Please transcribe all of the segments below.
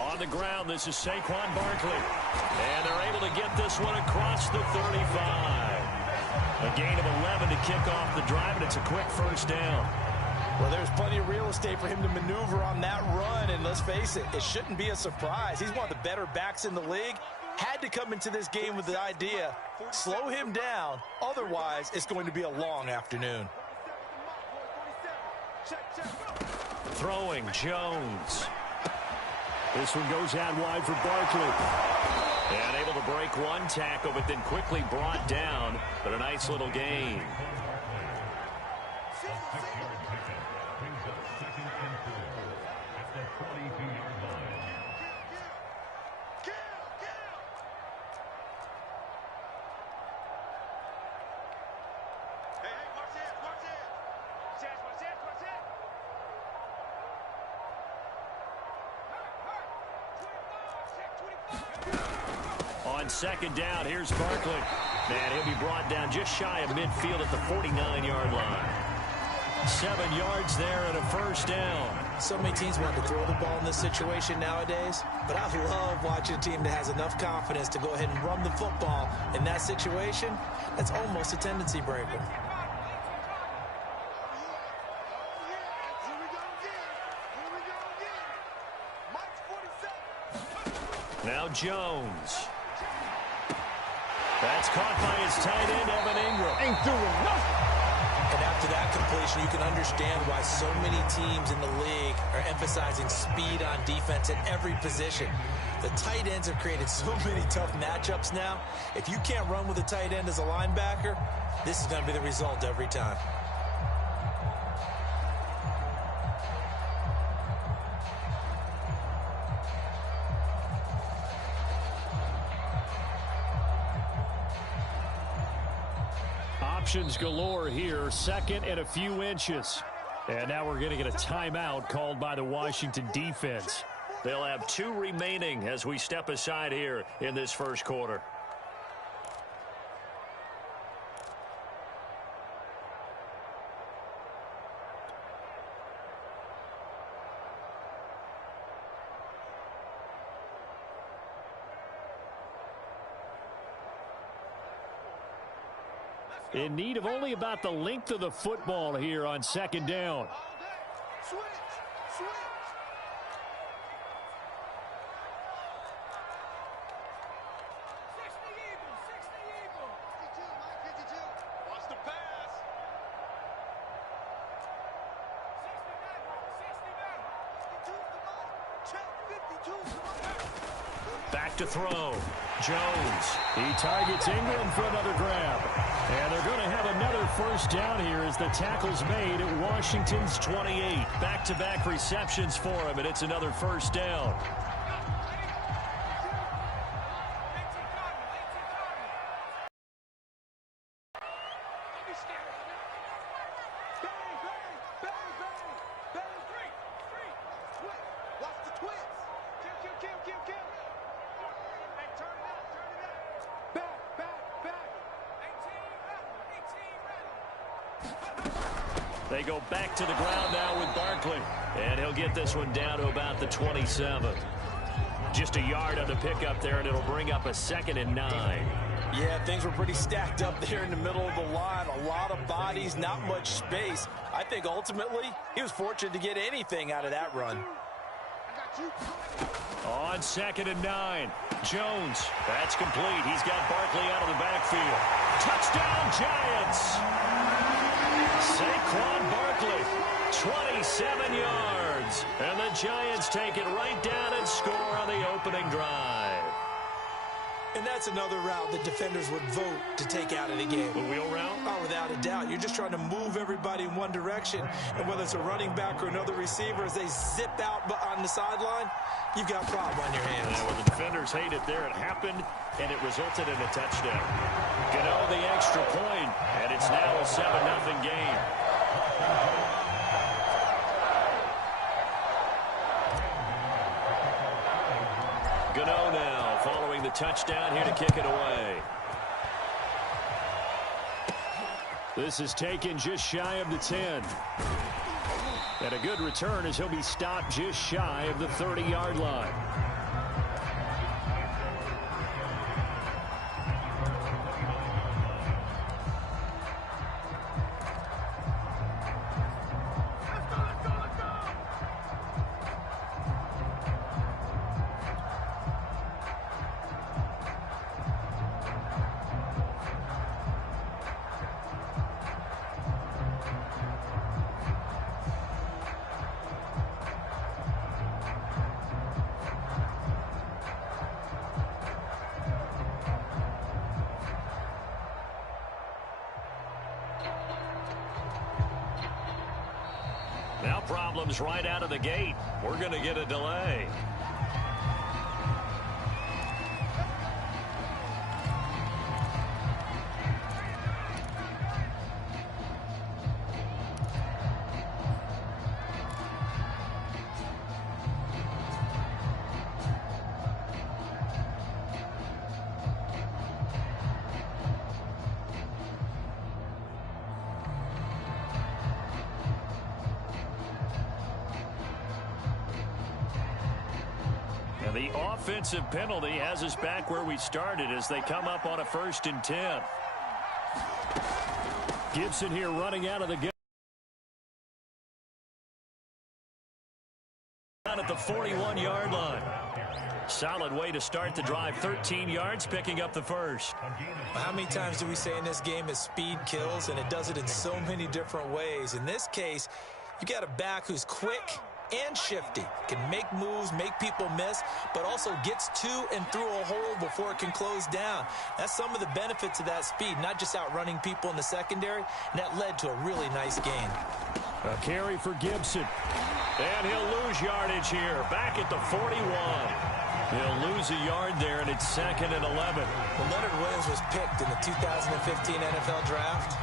On the ground, this is Saquon Barkley. And they're able to get this one across the 35. A gain of 11 to kick off the drive, and it's a quick first down. Well, there's plenty of real estate for him to maneuver on that run, and let's face it, it shouldn't be a surprise. He's one of the better backs in the league. Had to come into this game with the idea, slow him down, otherwise it's going to be a long afternoon. Throwing, Jones. This one goes out wide for Barkley. And able to break one tackle, but then quickly brought down, but a nice little gain. On second down, here's Barkley. And he'll be brought down just shy of midfield at the 49-yard line. 7 yards there and a first down. So many teams want to throw the ball in this situation nowadays, but I love watching a team that has enough confidence to go ahead and run the football in that situation. That's almost a tendency breaker. Now Jones. That's caught by his tight end, Evan Ingram. Ain't doing nothing. And after that completion, you can understand why so many teams in the league are emphasizing speed on defense at every position. The tight ends have created so many tough matchups now. If you can't run with a tight end as a linebacker, this is going to be the result every time. Options galore here, second and a few inches. And now we're going to get a timeout called by the Washington defense. They'll have 2 remaining as we step aside here in this first quarter. In need of only about the length of the football here on second down. Switch. Watch the pass. Back to throw. Jones. He targets Ingram for another grab. And they're going to have another first down here as the tackle's made at Washington's 28. Back-to-back receptions for him, and it's another first down. They go back to the ground now with Barkley. And he'll get this one down to about the 27. Just a yard on the pickup there, and it'll bring up a 2nd and 9. Yeah, things were pretty stacked up there in the middle of the line. A lot of bodies, not much space. I think ultimately he was fortunate to get anything out of that run. On 2nd and 9. Jones. That's complete. He's got Barkley out of the backfield. Touchdown, Giants! Saquon Barkley, 27 yards. And the Giants take it right down and score on the opening drive. And that's another route that defenders would vote to take out of the game. The wheel route? Oh, without a doubt. You're just trying to move everybody in one direction. And whether it's a running back or another receiver, as they zip out on the sideline, you've got a problem on your hands. Yeah, well, the defenders hate it there. It happened, and it resulted in a touchdown. Gano the extra point, and it's now a 7-0 game. Gano now following the touchdown here to kick it away. This is taken just shy of the 10. And a good return as he'll be stopped just shy of the 30-yard line. Now problems right out of the gate. We're going to get a delay. The offensive penalty has us back where we started as they come up on a 1st and 10. Gibson here running out of the gun. Down at the 41-yard line. Solid way to start the drive. 13 yards, picking up the first. How many times do we say in this game is speed kills, and it does it in so many different ways. In this case, you got a back who's quick and shifty, can make moves, make people miss, but also gets to and through a hole before it can close down. That's some of the benefits of that speed, not just outrunning people in the secondary, and that led to a really nice gain. A carry for Gibson, and he'll lose yardage here, back at the 41. He'll lose a yard there, and it's 2nd and 11. When Leonard Williams was picked in the 2015 NFL Draft,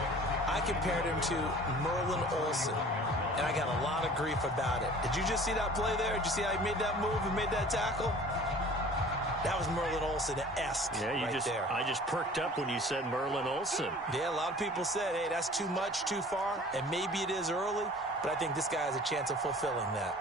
I compared him to Merlin Olsen. And I got a lot of grief about it. Did you just see that play there? Did you see how he made that move and made that tackle? That was Merlin Olsen-esque there. I just perked up when you said Merlin Olsen. Yeah, a lot of people said, hey, that's too much, too far, and maybe it is early, but I think this guy has a chance of fulfilling that.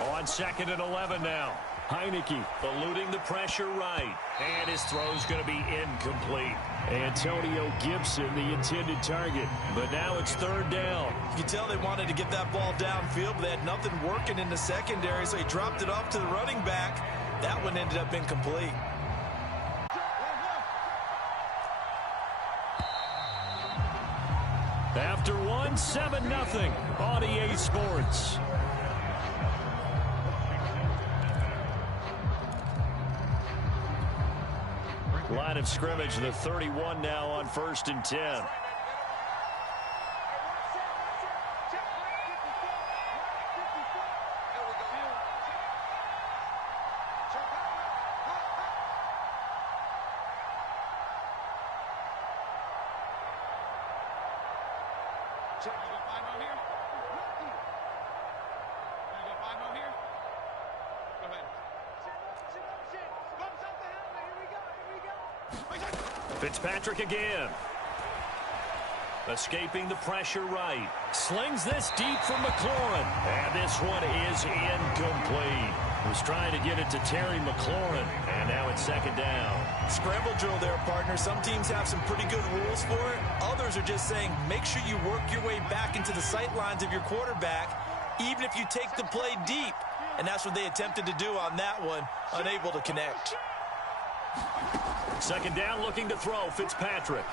On 2nd and 11 now. Heineke eluding the pressure right. And his throw's going to be incomplete. Antonio Gibson, the intended target. But now it's 3rd down. You can tell they wanted to get that ball downfield, but they had nothing working in the secondary, so he dropped it off to the running back. That one ended up incomplete. After one, 7-0 on EA Sports. Line of scrimmage, the 31 now on 1st and 10. Fitzpatrick again. Escaping the pressure right. Slings this deep for McLaurin. And this one is incomplete. Was trying to get it to Terry McLaurin. And now it's 2nd down. Scramble drill there, partner. Some teams have some pretty good rules for it. Others are just saying make sure you work your way back into the sight lines of your quarterback, even if you take the play deep. And that's what they attempted to do on that one. Unable to connect. 2nd down, looking to throw. Fitzpatrick.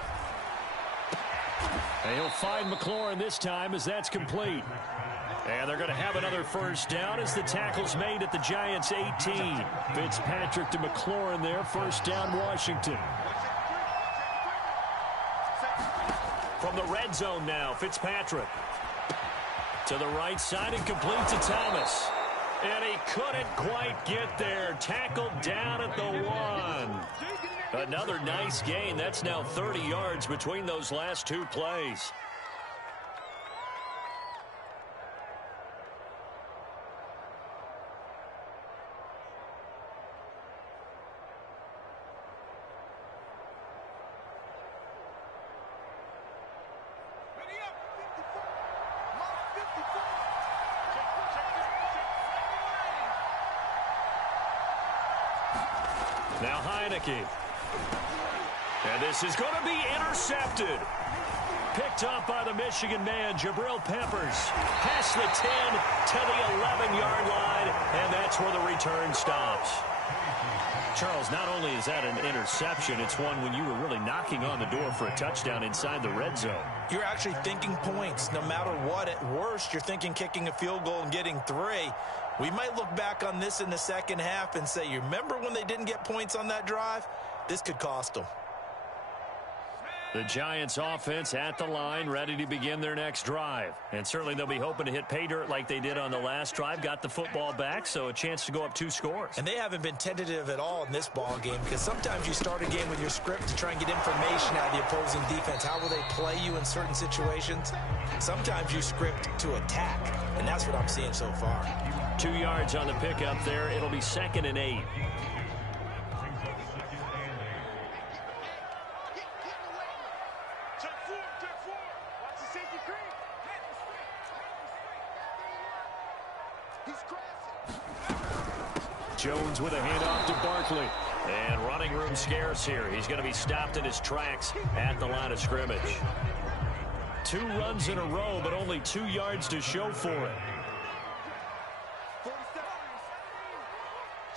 And he'll find McLaurin this time as that's complete. And they're going to have another 1st down as the tackle's made at the Giants' 18. Fitzpatrick to McLaurin there. 1st down, Washington. From the red zone now, Fitzpatrick. To the right side and complete to Thomas. And he couldn't quite get there. Tackled down at the 1. Another nice gain. That's now 30 yards between those last 2 plays. Now Heineke. And this is going to be intercepted. Picked up by the Michigan man, Jabril Peppers. Past the 10 to the 11-yard line, and that's where the return stops. Charles, not only is that an interception, it's one when you were really knocking on the door for a touchdown inside the red zone. You're actually thinking points. No matter what, at worst, you're thinking kicking a field goal and getting 3. We might look back on this in the second half and say, you remember when they didn't get points on that drive? This could cost them. The Giants offense at the line, ready to begin their next drive. And certainly they'll be hoping to hit pay dirt like they did on the last drive. Got the football back, so a chance to go up 2 scores. And they haven't been tentative at all in this ball game, because sometimes you start a game with your script to try and get information out of the opposing defense. How will they play you in certain situations? Sometimes you script to attack, and that's what I'm seeing so far. 2 yards on the pickup there. It'll be 2nd and 8. Jones with a handoff to Barkley. And running room scarce here. He's going to be stopped in his tracks at the line of scrimmage. 2 runs in a row, but only 2 yards to show for it. 47.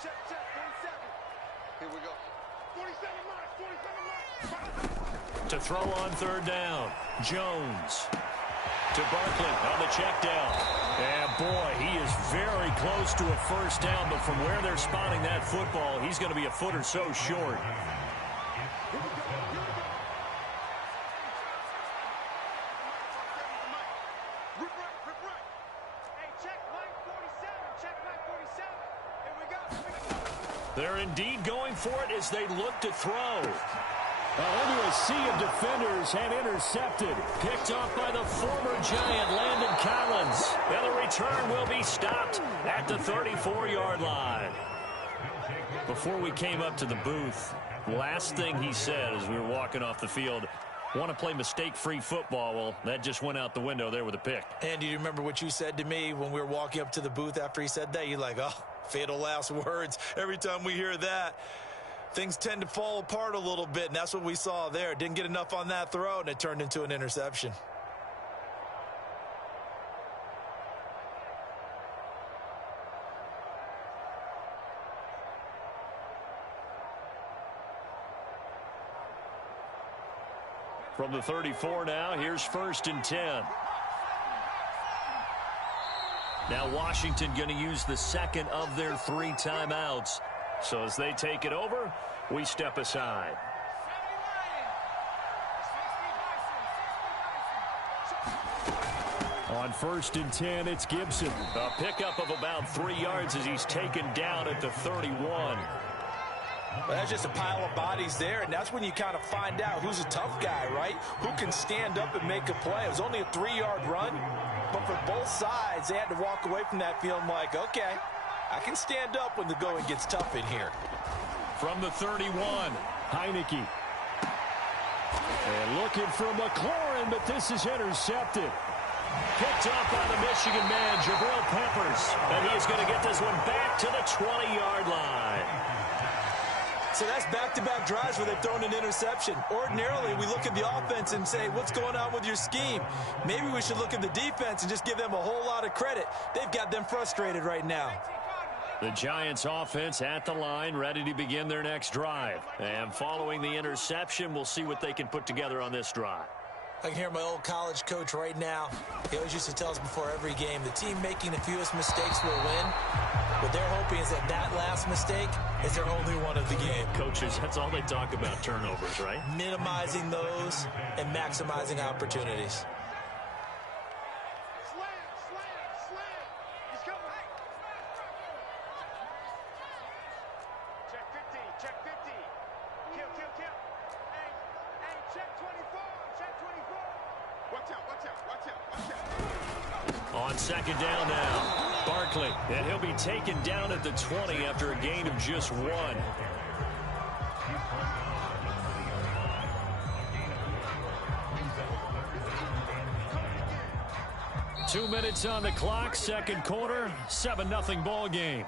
Check, 47. Here we go. 47 yards. To throw on 3rd down. Jones. To Barkley on the check down. And boy, he is very close to a 1st down, but from where they're spotting that football, he's going to be a foot or so short. They're indeed going for it as they look to throw. Into a sea of defenders and intercepted. Picked off by the former Giant, Landon Collins. And the return will be stopped at the 34-yard line. Before we came up to the booth, last thing he said as we were walking off the field, want to play mistake-free football. Well, that just went out the window there with a pick. And do you remember what you said to me when we were walking up to the booth after he said that? You're like, oh, fatal last words. Every time we hear that, things tend to fall apart a little bit, and that's what we saw there. Didn't get enough on that throw, and it turned into an interception. From the 34 now, here's 1st and 10. Now Washington going to use the 2nd of their 3 timeouts. So as they take it over, we step aside. On 1st and 10, it's Gibson. A pickup of about 3 yards as he's taken down at the 31. Well, that's just a pile of bodies there, and that's when you kind of find out who's a tough guy, right? Who can stand up and make a play. It was only a 3-yard run, but for both sides, they had to walk away from that feeling like, okay, I can stand up when the going gets tough in here. From the 31, Heineke. And looking for McLaurin, but this is intercepted. Picked off by the Michigan man, Jabril Peppers. And he's going to get this one back to the 20-yard line. So that's back-to-back drives where they've thrown an interception. Ordinarily, we look at the offense and say, what's going on with your scheme? Maybe we should look at the defense and just give them a whole lot of credit. They've got them frustrated right now. The Giants offense at the line, ready to begin their next drive. And following the interception, we'll see what they can put together on this drive. I can hear my old college coach right now. He always used to tell us before every game, the team making the fewest mistakes will win. What they're hoping is that that last mistake is their only one of the game. Coaches, that's all they talk about, turnovers, right? Minimizing those and maximizing opportunities. On 2nd down now, Barkley, and he'll be taken down at the 20 after a gain of just 1. Two minutes on the clock, 2nd quarter, 7-0 ball game.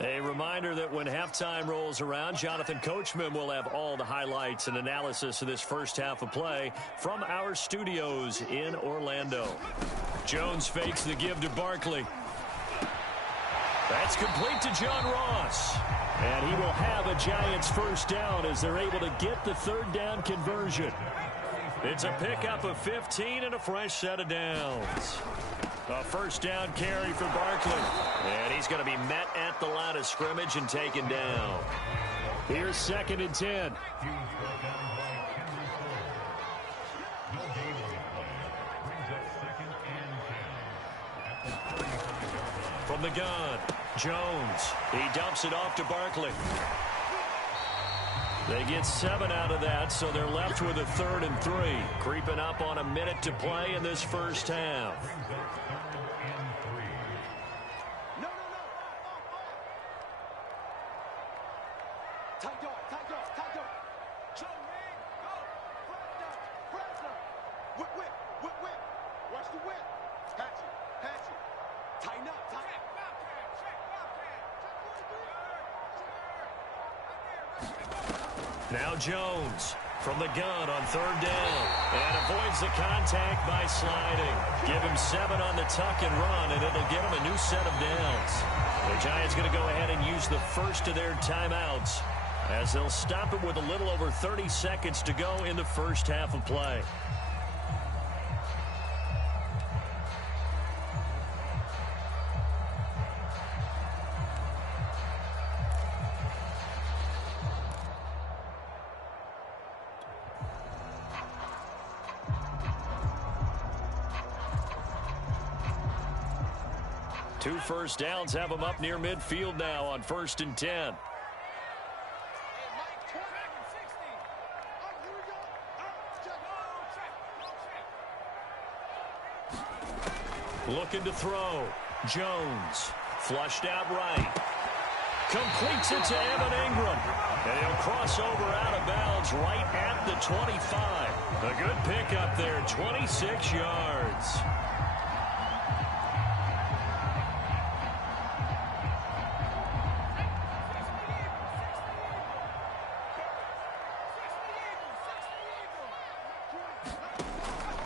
A reminder that when halftime rolls around, Jonathan Coachman will have all the highlights and analysis of this first half of play from our studios in Orlando. Jones fakes the give to Barkley. That's complete to John Ross. And he will have a Giants first down as they're able to get the third down conversion. It's a pickup of 15 and a fresh set of downs. A first down carry for Barkley. And he's going to be met at the line of scrimmage and taken down. Here's 2nd and 10. From the gun, Jones. He dumps it off to Barkley. They get 7 out of that, so they're left with a 3rd and 3. Creeping up on a minute to play in this first half. Now Jones from the gun on 3rd down and avoids the contact by sliding. Give him 7 on the tuck and run, and it'll get him a new set of downs. The Giants going to go ahead and use the first of their timeouts as they'll stop it with a little over 30 seconds to go in the first half of play. Two first downs have them up near midfield now on 1st and 10. Looking to throw. Jones. Flushed out right. Completes it to Evan Ingram. And he'll cross over out of bounds right at the 25. A good pickup there, 26 yards.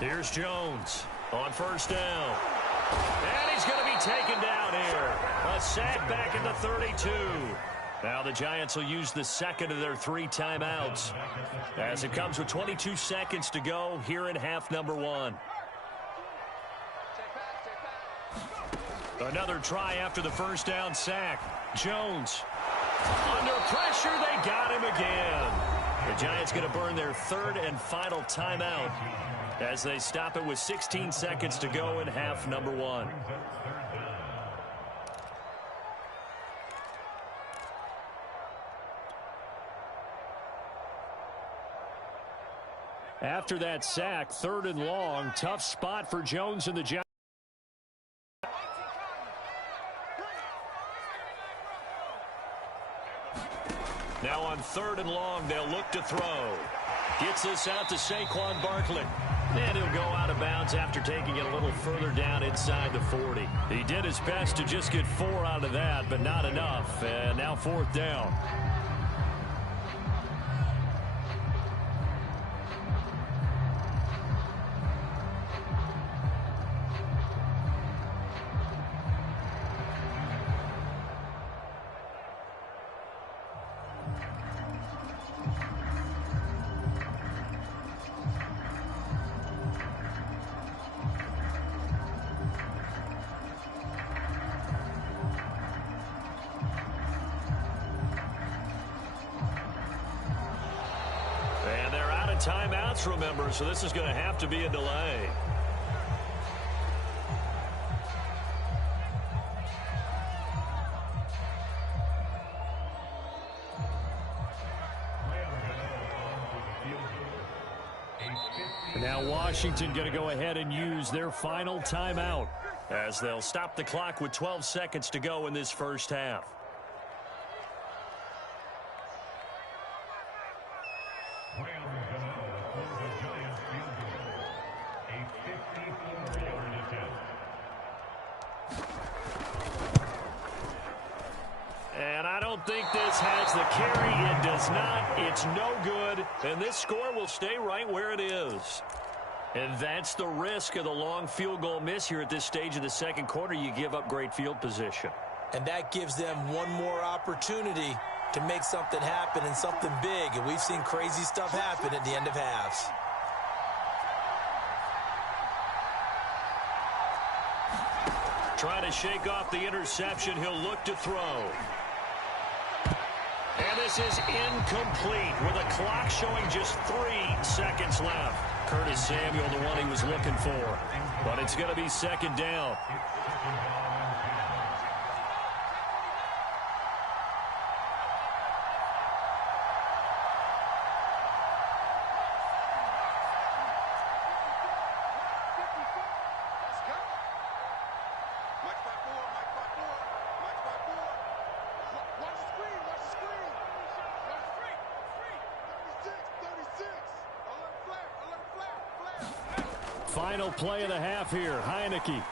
Here's Jones on 1st down. And he's going to be taken down here. A sack back at the 32. Now the Giants will use the 2nd of their 3 timeouts as it comes with 22 seconds to go here in half number 1. Another try after the first down sack. Jones under pressure. They got him again. The Giants going to burn their 3rd and final timeout as they stop it with 16 seconds to go in half number 1. After that sack, 3rd and long, tough spot for Jones and the Giants. Now on 3rd and long, they'll look to throw. Gets this out to Saquon Barkley. And he'll go out of bounds after taking it a little further down inside the 40. He did his best to just get 4 out of that, but not enough. And now 4th down. Timeouts, remember, so this is going to have to be a delay. Now Washington going to go ahead and use their final timeout as they'll stop the clock with 12 seconds to go in this first half. And I don't think this has the carry. It does not. It's no good. And this score will stay right where it is. And that's the risk of the long field goal miss here at this stage of the second quarter. You give up great field position. And that gives them one more opportunity to make something happen and something big. And we've seen crazy stuff happen at the end of halves. Trying to shake off the interception. He'll look to throw. And this is incomplete with a clock showing just 3 seconds left. Curtis Samuel, the one he was looking for. But it's going to be second down. Final play of the half here, Heineke.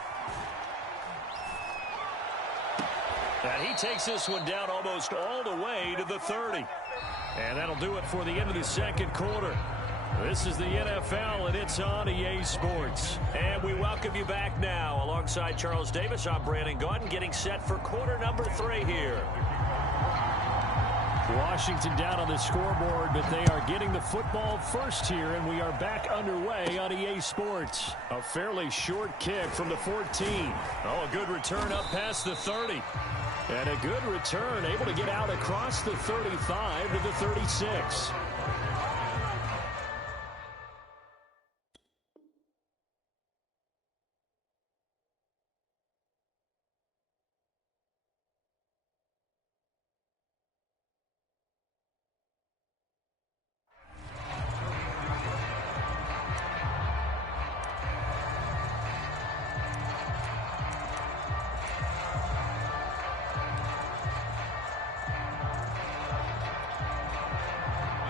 And he takes this one down almost all the way to the 30. And that'll do it for the end of the second quarter. This is the NFL, and it's on EA Sports. And we welcome you back now. Alongside Charles Davis, I'm Brandon Gaudin, getting set for quarter number 3 here. Washington down on the scoreboard, but they are getting the football first here, and we are back underway on EA Sports. A fairly short kick from the 14. Oh, a good return up past the 30. And a good return, able to get out across the 35 to the 36.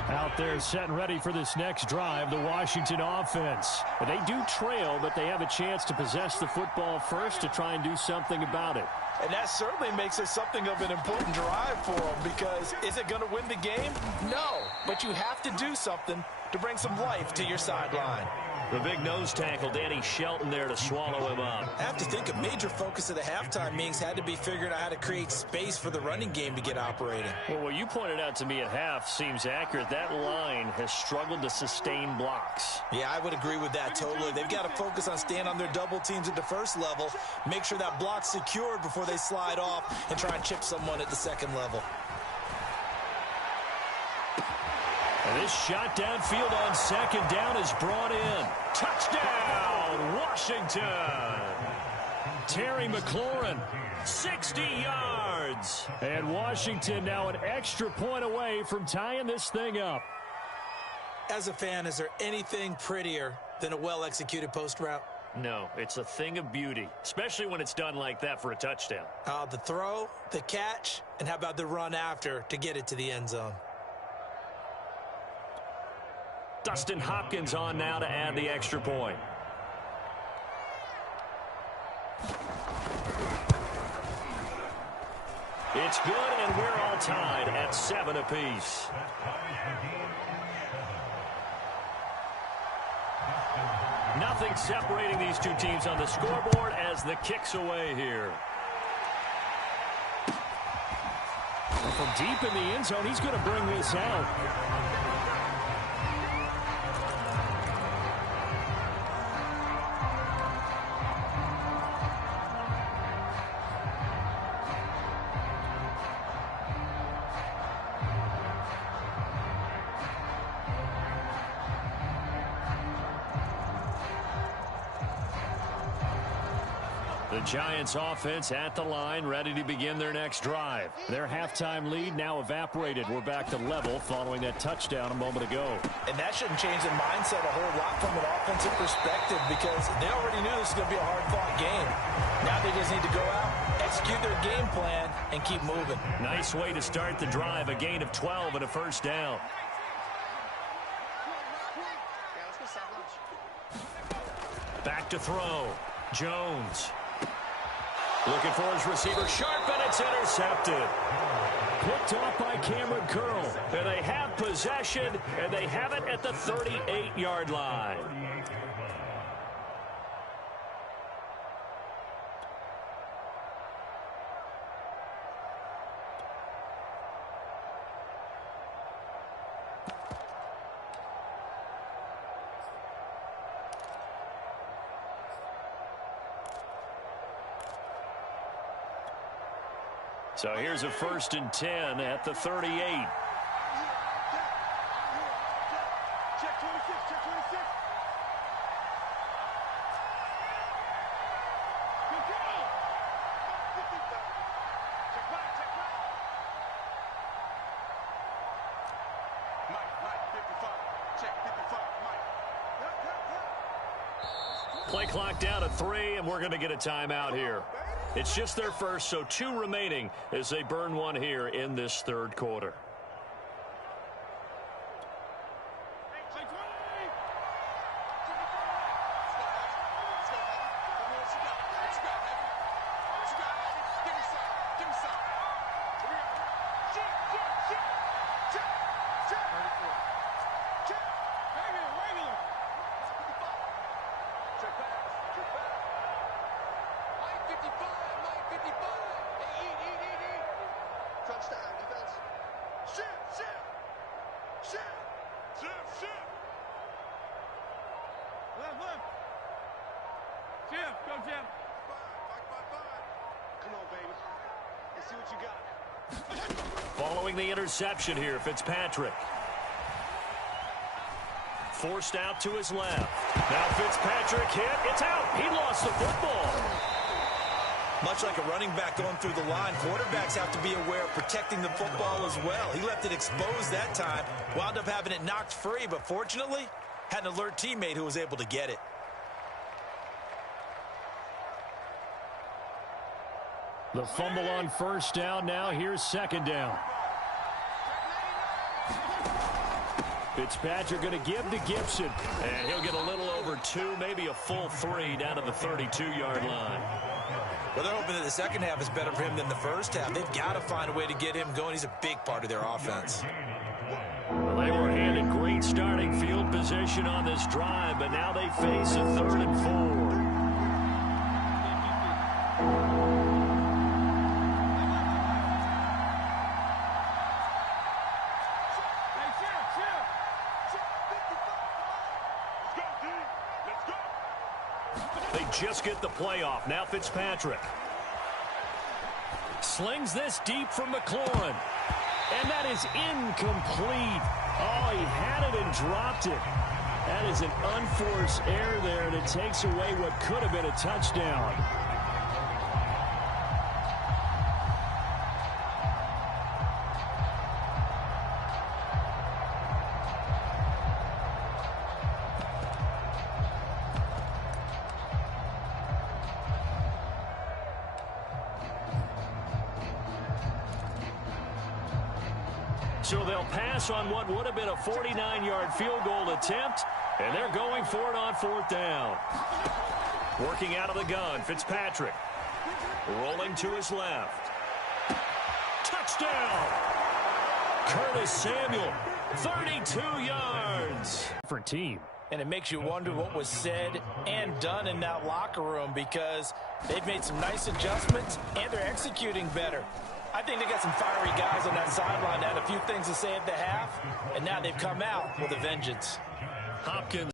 Out there set and ready for this next drive, the Washington offense. They do trail, but they have a chance to possess the football first to try and do something about it. And that certainly makes it something of an important drive for them, because is it going to win the game? No, but you have to do something to bring some life to your sideline. The big nose tackle, Danny Shelton, there to swallow him up. I have to think a major focus of the halftime meetings had to be figuring out how to create space for the running game to get operating. Well, what you pointed out to me at half seems accurate. That line has struggled to sustain blocks. Yeah, I would agree with that totally. They've got to focus on staying on their double teams at the first level, make sure that block's secured before they slide off and try and chip someone at the second level. And this shot downfield on second down is brought in. Touchdown, Washington. Terry McLaurin, 60 yards. And Washington now an extra point away from tying this thing up. As a fan, is there anything prettier than a well-executed post route? No, it's a thing of beauty, especially when it's done like that for a touchdown. The throw, the catch, and how about the run after to get it to the end zone? Dustin Hopkins on now to add the extra point. It's good, and we're all tied at 7 apiece. Nothing separating these two teams on the scoreboard as the kick's away here. From deep in the end zone, he's going to bring this out. The Giants offense at the line, ready to begin their next drive. Their halftime lead now evaporated. We're back to level following that touchdown a moment ago. And that shouldn't change their mindset a whole lot from an offensive perspective, because they already knew this was going to be a hard-fought game. Now they just need to go out, execute their game plan, and keep moving. Nice way to start the drive. A gain of 12 and a first down. Back to throw. Jones. Looking for his receiver, sharp, and it's intercepted. Picked off by Cameron Curl. And they have possession, and they have it at the 38-yard line. So here's a 1st and 10 at the 38. Check 26, check 26. Good go. Check back, check back. Mike, 55. Check 55, Mike. Play clock down to 3, and we're going to get a timeout here. It's just their first, so 2 remaining as they burn one here in this 3rd quarter. Following the interception here, Fitzpatrick. Forced out to his left. Now Fitzpatrick hit. It's out. He lost the football. Much like a running back going through the line, quarterbacks have to be aware of protecting the football as well. He left it exposed that time, wound up having it knocked free, but fortunately, had an alert teammate who was able to get it. The fumble on 1st down. Now here's 2nd down. Fitzpatrick going to give to Gibson, and he'll get a little over 2, maybe a full 3 down to the 32-yard line. Well, they're hoping that the second half is better for him than the first half. They've got to find a way to get him going. He's a big part of their offense. Well, they were handed great starting field position on this drive, but now they face a 3rd and 4. Just get the play off. Now Fitzpatrick slings this deep from McLaurin, and that is incomplete. Oh, he had it and dropped it. That is an unforced error there, and it takes away what could have been a touchdown. So they'll pass on what would have been a 49-yard field goal attempt, and they're going for it on 4th down. Working out of the gun, Fitzpatrick. Rolling to his left. Touchdown! Curtis Samuel, 32 yards. For team. And it makes you wonder what was said and done in that locker room, because they've made some nice adjustments and they're executing better. I think they got some fiery guys on that sideline that had a few things to say at the half, and now they've come out with a vengeance. Hopkins.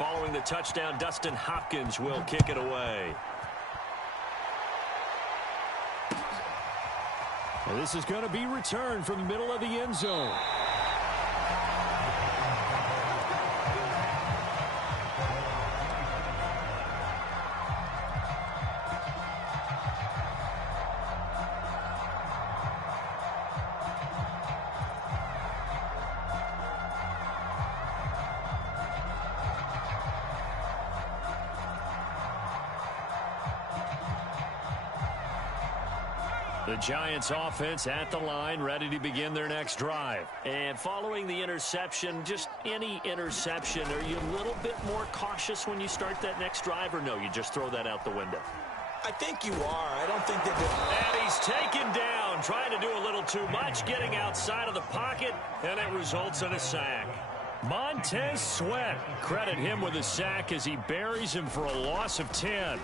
Following the touchdown, Dustin Hopkins will kick it away. And this is going to be returned from the middle of the end zone. The Giants offense at the line, ready to begin their next drive. And following the interception, just any interception, are you a little bit more cautious when you start that next drive, or no, you just throw that out the window? I think you are. I don't think that And he's taken down, trying to do a little too much, getting outside of the pocket, and it results in a sack. Montez Sweat, credit him with a sack as he buries him for a loss of 10.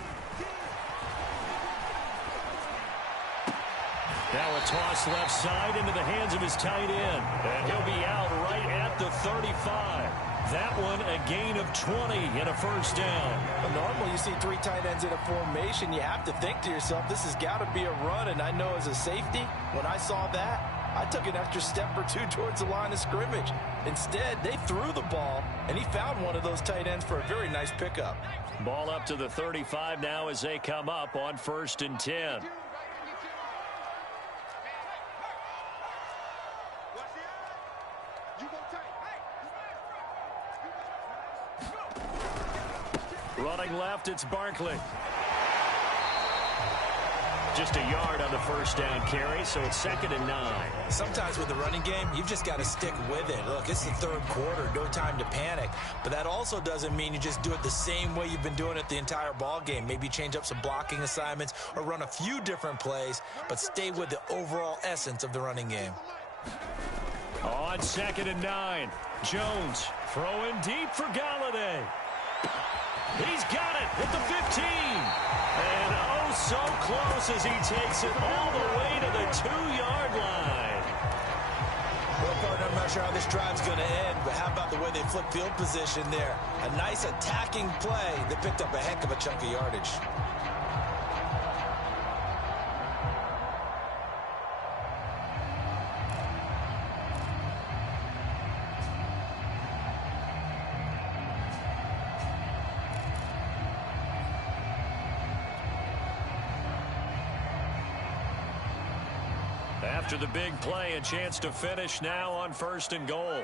Now a toss left side into the hands of his tight end. And he'll be out right at the 35. That one a gain of 20 and a first down. Normally you see three tight ends in a formation. You have to think to yourself, this has got to be a run. And I know as a safety, when I saw that, I took an extra step or two towards the line of scrimmage. Instead, they threw the ball, and he found one of those tight ends for a very nice pickup. Ball up to the 35 now as they come up on 1st and 10. Running left, it's Barkley. Just a yard on the first down carry, so it's 2nd and 9. sometimes with the running game, you've just got to stick with it. Look, it's the third quarter, no time to panic. But that also doesn't mean you just do it the same way you've been doing it the entire ball game. Maybe change up some blocking assignments or run a few different plays, but stay with the overall essence of the running game. On 2nd and 9, Jones throwing deep for Galladay. He's got it at the 15. And oh, so close as he takes it all the way to the 2-yard line. Well, partner, I'm not sure how this drive's going to end, but how about the way they flip field position there? A nice attacking play that picked up a heck of a chunk of yardage. After the big play, a chance to finish now on 1st and goal.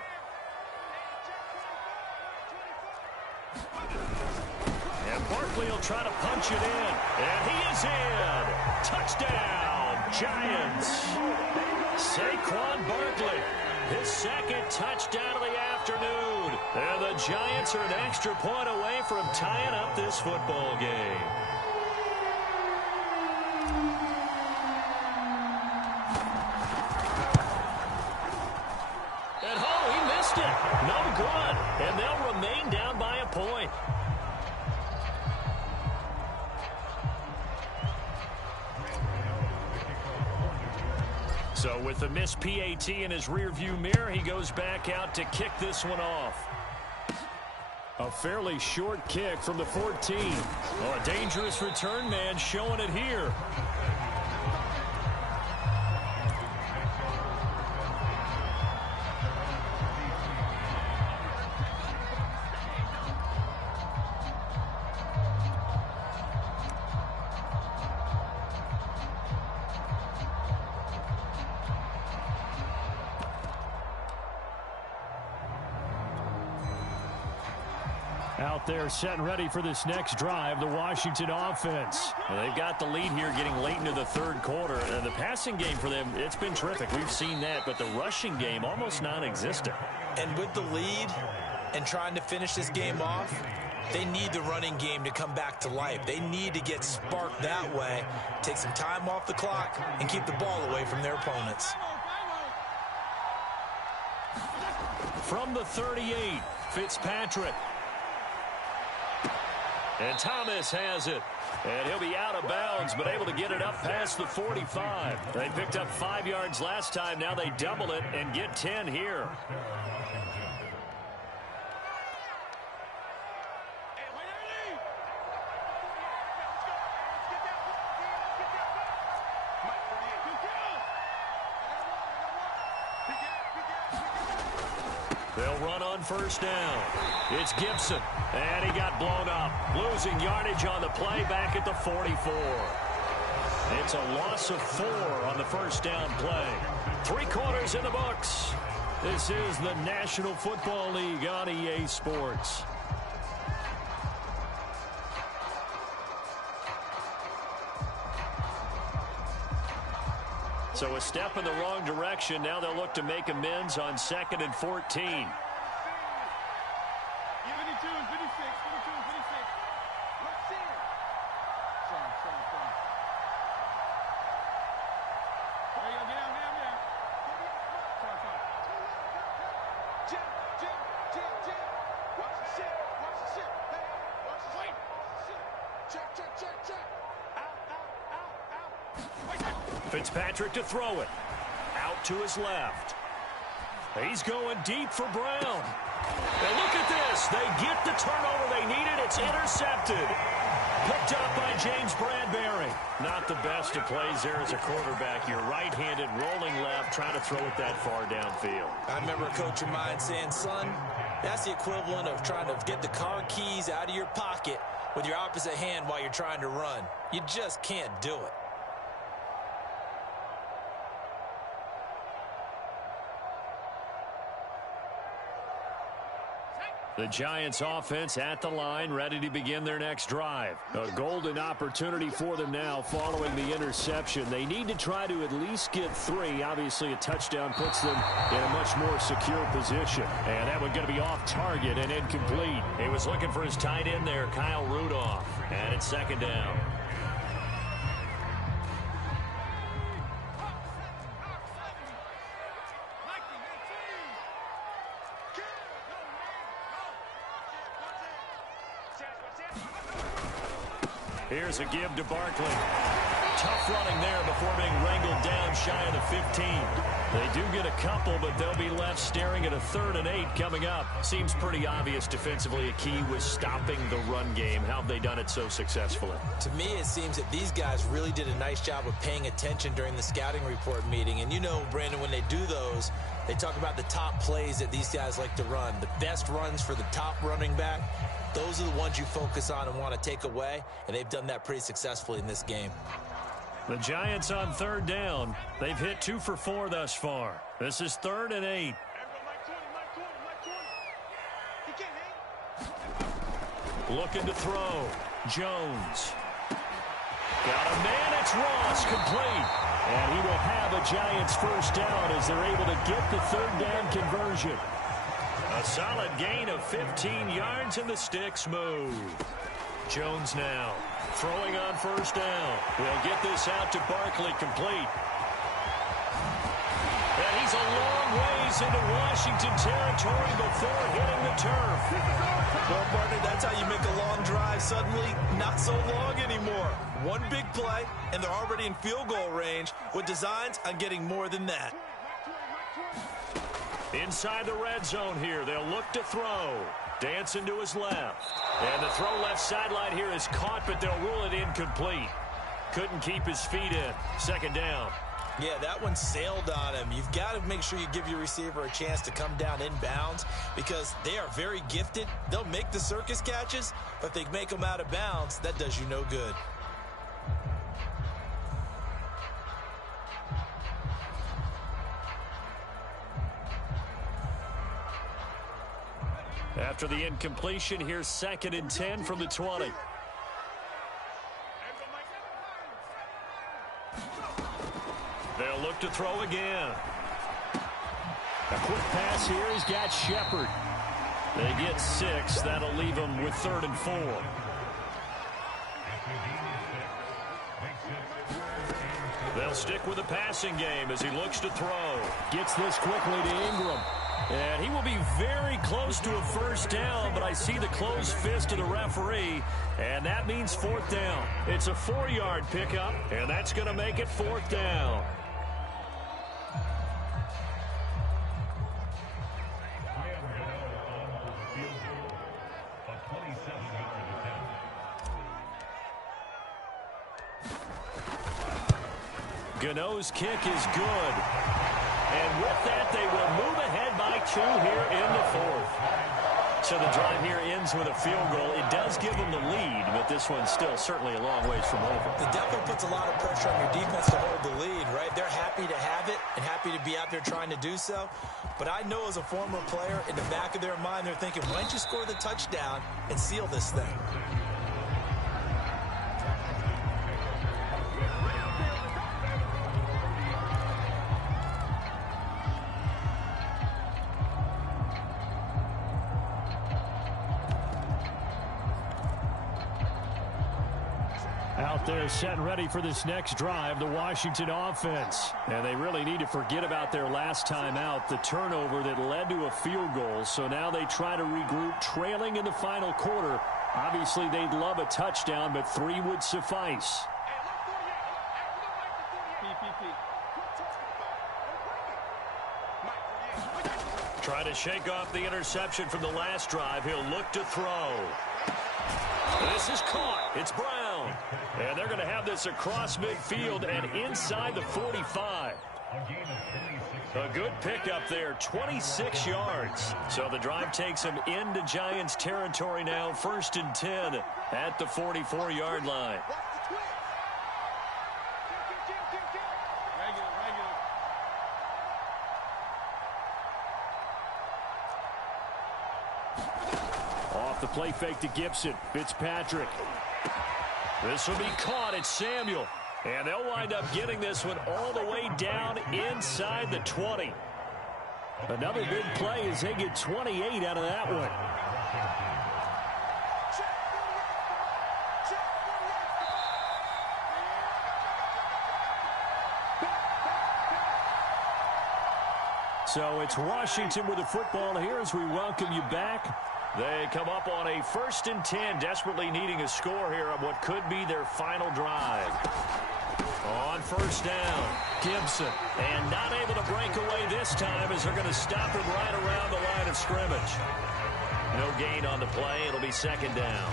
And Barkley will try to punch it in. And he is in. Touchdown, Giants. Saquon Barkley, his 2nd touchdown of the afternoon. And the Giants are an extra point away from tying up this football game. No good, and they'll remain down by a point. So with the missed PAT in his rearview mirror, he goes back out to kick this one off. A fairly short kick from the 14. Oh, a dangerous return man showing it here. Out there set and ready for this next drive, the Washington offense. Well, they've got the lead here getting late into the third quarter. The passing game for them, it's been terrific. We've seen that, but the rushing game almost non-existent. And with the lead and trying to finish this game off, they need the running game to come back to life. They need to get sparked that way, take some time off the clock, and keep the ball away from their opponents. From the 38, Fitzpatrick. And Thomas has it. And he'll be out of bounds, but able to get it up past the 45. They picked up 5 yards last time. Now they double it and get 10 here. They'll run on first down. It's Gibson, and he got blown up. Losing yardage on the play back at the 44. It's a loss of 4 on the first down play. 3 quarters in the books. This is the National Football League on EA Sports. So a step in the wrong direction. Now they'll look to make amends on 2nd and 14. 52 and 56, 52 and 56. Let's see it. Strong. There you go, get down. Sorry. Jim. Watch the shit. Hey, watch the shit. Check. Out. Fitzpatrick to throw it. Out to his left. He's going deep for Brown. And look at this. They get the turnover they needed. It's intercepted. Picked up by James Bradbury. Not the best of plays there as a quarterback. You're right-handed, rolling left, trying to throw it that far downfield. I remember a coach of mine saying, son, that's the equivalent of trying to get the car keys out of your pocket with your opposite hand while you're trying to run. You just can't do it. The Giants offense at the line, ready to begin their next drive. A golden opportunity for them now following the interception. They need to try to at least get 3. Obviously, a touchdown puts them in a much more secure position. And that one going to be off target and incomplete. He was looking for his tight end there, Kyle Rudolph. And it's 2nd down. Here's a give to Barkley. Tough running there before being wrangled down shy of the 15. They do get a couple, but they'll be left staring at a 3rd and 8 coming up. Seems pretty obvious defensively a key was stopping the run game. How have they done it so successfully? To me, it seems that these guys really did a nice job of paying attention during the scouting report meeting. And you know, Brandon, when they do those, they talk about the top plays that these guys like to run. The best runs for the top running back. Those are the ones you focus on and want to take away, and they've done that pretty successfully in this game. The Giants on 3rd down. They've hit 2 for 4 thus far. This is 3rd and 8. Looking to throw. Jones. Got a man. It's Ross, complete. And he will have a Giants first down as they're able to get the 3rd down conversion. A solid gain of 15 yards and the sticks move. Jones now throwing on 1st down. We'll get this out to Barkley, complete. And he's a long ways into Washington territory before hitting the turf. Well, partner, that's how you make a long drive suddenly not so long anymore. One big play, and they're already in field goal range with designs on getting more than that. Inside the red zone here, they'll look to throw. Dancing to his left. And the throw left sideline here is caught, but they'll rule it incomplete. Couldn't keep his feet in. 2nd down. Yeah, that one sailed on him. You've got to make sure you give your receiver a chance to come down inbounds because they are very gifted. They'll make the circus catches, but if they make them out of bounds, that does you no good. After the incompletion, here's 2nd and 10 from the 20. They'll look to throw again. A quick pass here. He's got Shepard. They get 6. That'll leave them with 3rd and 4. They'll stick with the passing game as he looks to throw. Gets this quickly to Ingram. And he will be very close to a first down, but I see the closed fist of the referee, and that means 4th down. It's a 4-yard pickup, and that's going to make it 4th down. Gano's kick is good. And with that, they will move ahead by 2 here in the 4th. So the drive here ends with a field goal. It does give them the lead, but this one's still certainly a long ways from over. It definitely puts a lot of pressure on your defense to hold the lead, right? They're happy to have it and happy to be out there trying to do so. But I know as a former player, in the back of their mind, they're thinking, why don't you score the touchdown and seal this thing? Out there set and ready for this next drive, the Washington offense. And they really need to forget about their last time out, the turnover that led to a field goal. So now they try to regroup, trailing in the final quarter. Obviously, they'd love a touchdown, but 3 would suffice. Try to shake off the interception from the last drive. He'll look to throw. This is caught. It's Brown. And they're going to have this across midfield and inside the 45. A good pickup there, 26 yards. So the drive takes him into Giants territory now, 1st and 10 at the 44-yard line. Off the play fake to Gibson. Fitzpatrick. This will be caught. It's Samuel. And they'll wind up getting this one all the way down inside the 20. Another big play as they get 28 out of that one. So it's Washington with the football here as we welcome you back. They come up on a 1st and 10, desperately needing a score here on what could be their final drive. On 1st down, Gibson. And not able to break away this time as they're going to stop him right around the line of scrimmage. No gain on the play. It'll be 2nd down.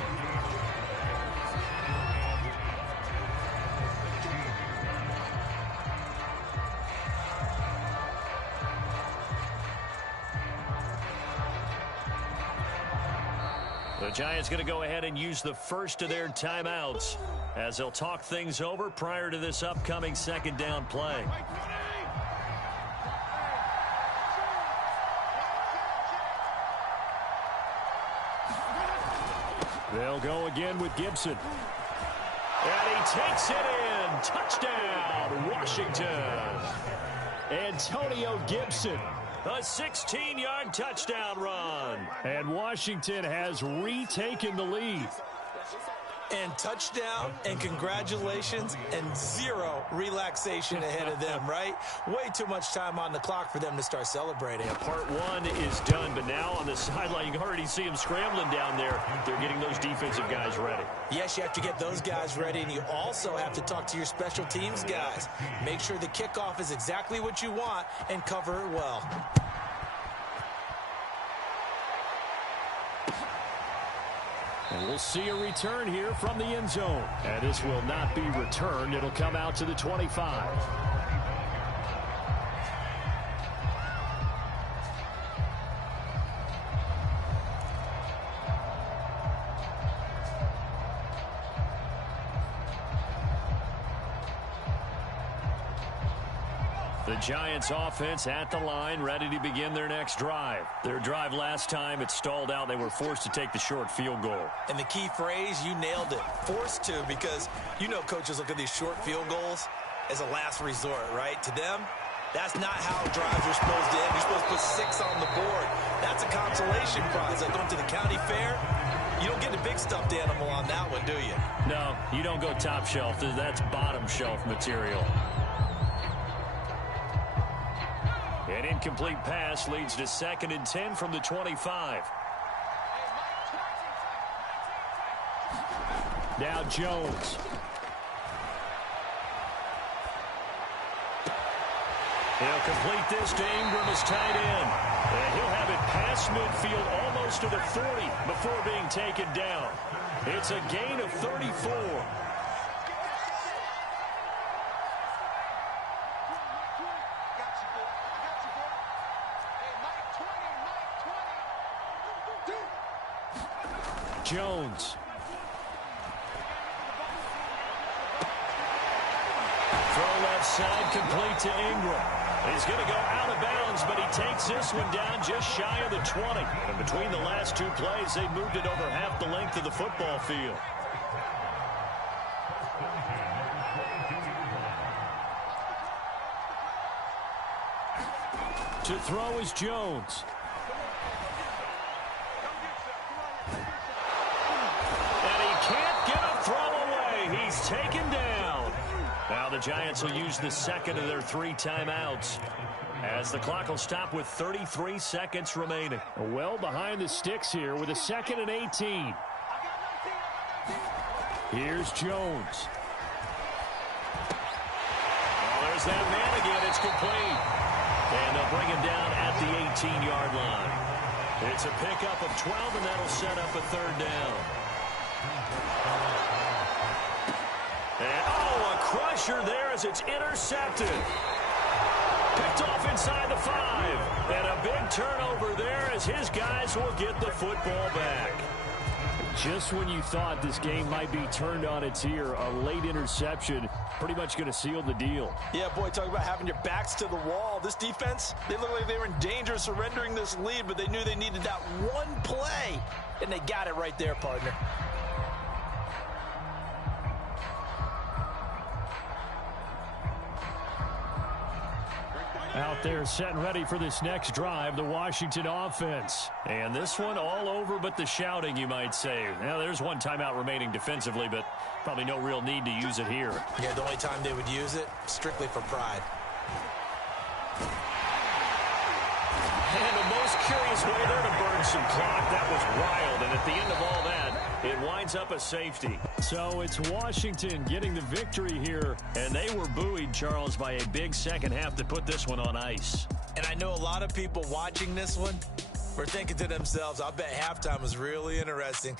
The Giants going to go ahead and use the first of their timeouts as they'll talk things over prior to this upcoming 2nd down play. They'll go again with Gibson. And he takes it in. Touchdown, Washington. Antonio Gibson. A 16-yard touchdown run. And Washington has retaken the lead. And touchdown, and congratulations, and 0 relaxation ahead of them, right? Way too much time on the clock for them to start celebrating. Yeah, part 1 is done, but now on the sideline, you can already see them scrambling down there. They're getting those defensive guys ready. Yes, you have to get those guys ready, and you also have to talk to your special teams guys. Make sure the kickoff is exactly what you want and cover it well. And we'll see a return here from the end zone. And this will not be returned. It'll come out to the 25. The Giants offense at the line, ready to begin their next drive. Their drive last time, it stalled out. They were forced to take the short field goal. And the key phrase, you nailed it. Forced to, because you know coaches look at these short field goals as a last resort, right? To them, that's not how drives are supposed to end. You're supposed to put 6 on the board. That's a consolation prize. Like going to the county fair, you don't get a big stuffed animal on that one, do you? No, you don't go top shelf. That's bottom shelf material. An incomplete pass leads to 2nd and 10 from the 25. Now Jones. He'll complete this to Ingram as tight end. And he'll have it past midfield almost to the 40 before being taken down. It's a gain of 34. Jones. Throw left side, complete to Ingram. He's going to go out of bounds, but he takes this one down just shy of the 20. And between the last 2 plays, they moved it over half the length of the football field. To throw is Jones. taken down. Now the Giants will use the second of their 3 timeouts, as the clock will stop with 33 seconds remaining. Well behind the sticks here with a 2nd and 18. Here's Jones. Oh, there's that man again. It's complete. And they'll bring him down at the 18-yard line. It's a pickup of 12, and that'll set up a 3rd down. And, oh, a crusher there as it's intercepted. Picked off inside the 5. And a big turnover there as his guys will get the football back. Just when you thought this game might be turned on its ear, a late interception pretty much going to seal the deal. Yeah, boy, talk about having your backs to the wall. This defense, they look like they were in danger of surrendering this lead, but they knew they needed that one play, and they got it right there, partner. Out there set and ready for this next drive, the Washington offense. And this one all over but the shouting, you might say. Now, there's 1 timeout remaining defensively, but probably no real need to use it here. Yeah, the only time they would use it, strictly for pride. And the most curious way there to burn some clock. That was wild, and at the end of all that, it winds up a safety. So it's Washington getting the victory here, and they were buoyed, Charles, by a big second half to put this one on ice. And I know a lot of people watching this one were thinking to themselves, I bet halftime was really interesting.